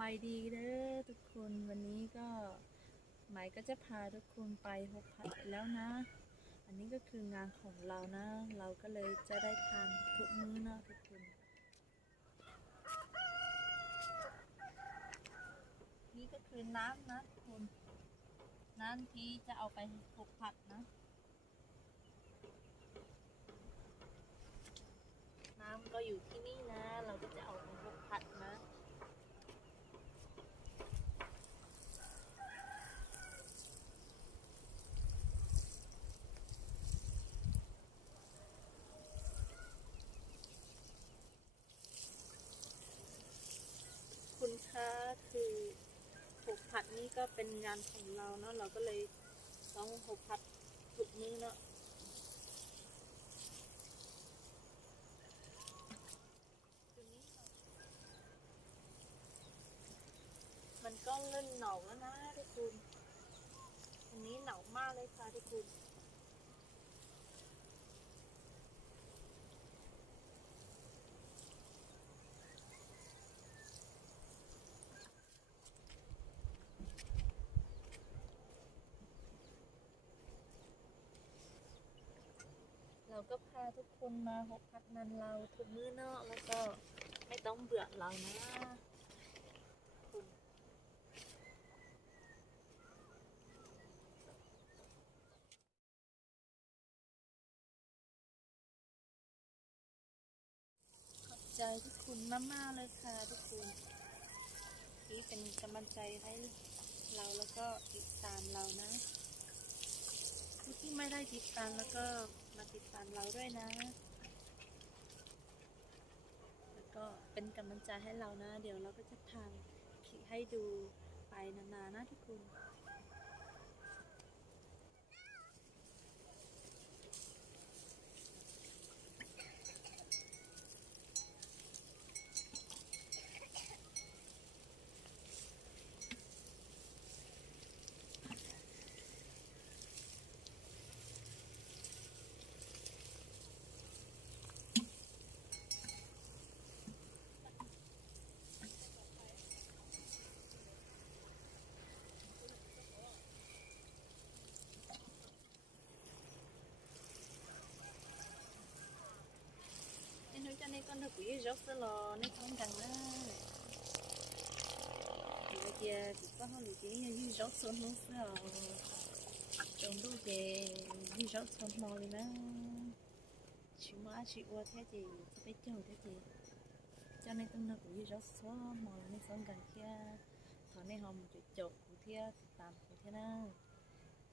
บายดีเด้อทุกคนวันนี้ก็หมายก็จะพาทุกคนไปหกผัดแล้วนะอันนี้ก็คืองานของเรานะเราก็เลยจะได้ทานทุกมื้อนะทุกคนนี่ก็คือน้ำนะทุกคนน้ำที่จะเอาไปหกผัดนะน้ำก็อยู่ที่นี่นะเราก็จะเอาไปหกผัดนะคุณคะคือหกผัดนี่ก็เป็นงานของเราเนาะเราก็เลยต้องหกผัดทุกมื้อเนาะมันก็เริ่มหนาวแล้วนะทุกคนอันนี้หนาวมากเลยค่ะทุกคนเราก็พาทุกคนมาหกพักนันเราทุกมื้อเนาะแล้วก็ไม่ต้องเบื่อเรานะคุณขอบใจทุกคนมากๆเลยค่ะทุกคนที่เป็นกำลังใจให้เราแล้วก็ติดตามเรานะที่ไม่ได้ติดตามแล้วก็มาติดตามเราด้วยนะแล้วก็เป็นกำลังใจให้เรานะเดี๋ยวเราก็จะทำคลิปให้ดูไปนานๆนะทุกคนcho nên con được quý rốt sơ lò nên không cần đó thì bây giờ thì có hơi cái như rốt xuân luôn sơ trồng đu về như rốt xuân mò đi đó chị má chị qua thế thì phải chờ thế thì cho nên con được quý rốt xuân mò nên không cần kia thằng này họ một chút chột của thia tạm của thia nào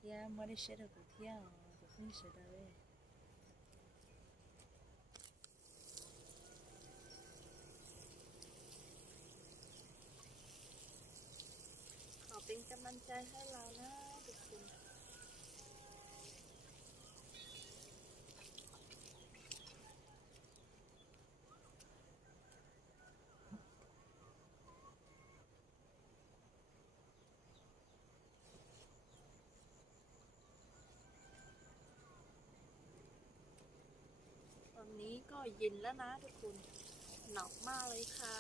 thia mới đi sẽ được của thia được không sẽ đượcเป็นกำลังใจให้เรานะทุกคนตอนนี้ก็เย็นแล้วนะทุกคนหนาวมากเลยค่ะ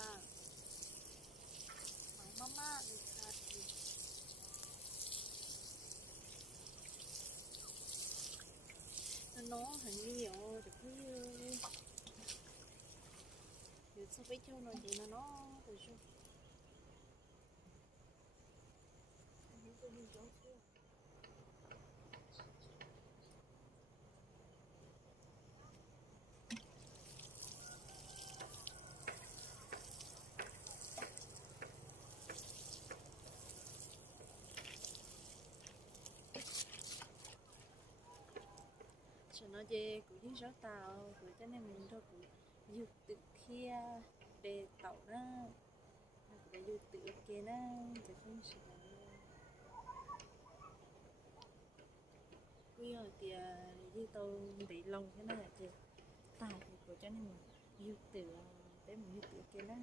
หนาวมากๆเลยค่ะnó hình như nhiều được cái nhiều sao phải cho nó gì nó từ sao cho nó về cũng như gió tàu của cho nên mình đâu cũng dù tự kia để tàu đó để dù tự kia đó thì không sợ bây giờ thì như tàu bị lông thế này thì tàu thì của cho nên mình dù tự để mình dù tự kia đó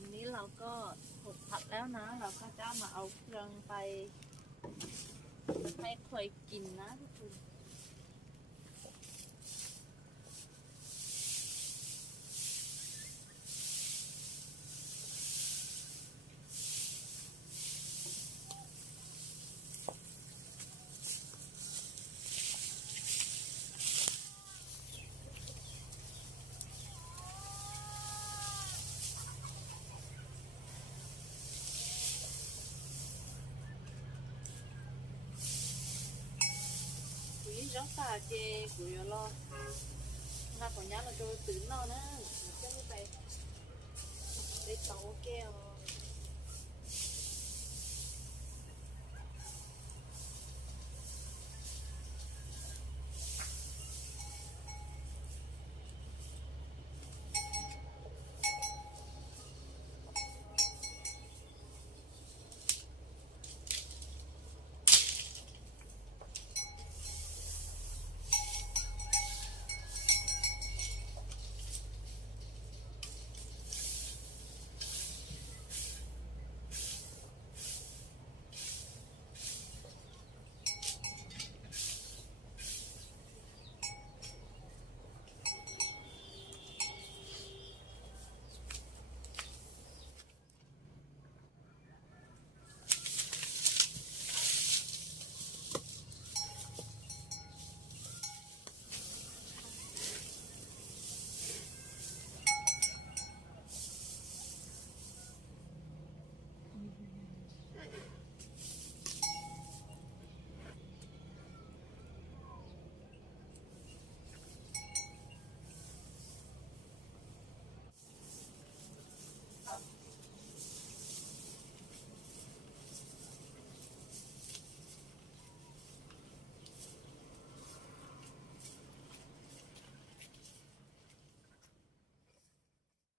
อนนี้เราก็ถูกผัดแล้วนะ เราก็จะมาเอาเครื่องไปให้คอยกินนะทุกคนgiống ta chê của lo na còn nhớ là tôi tưởng nó chứ như vậy để tàu keo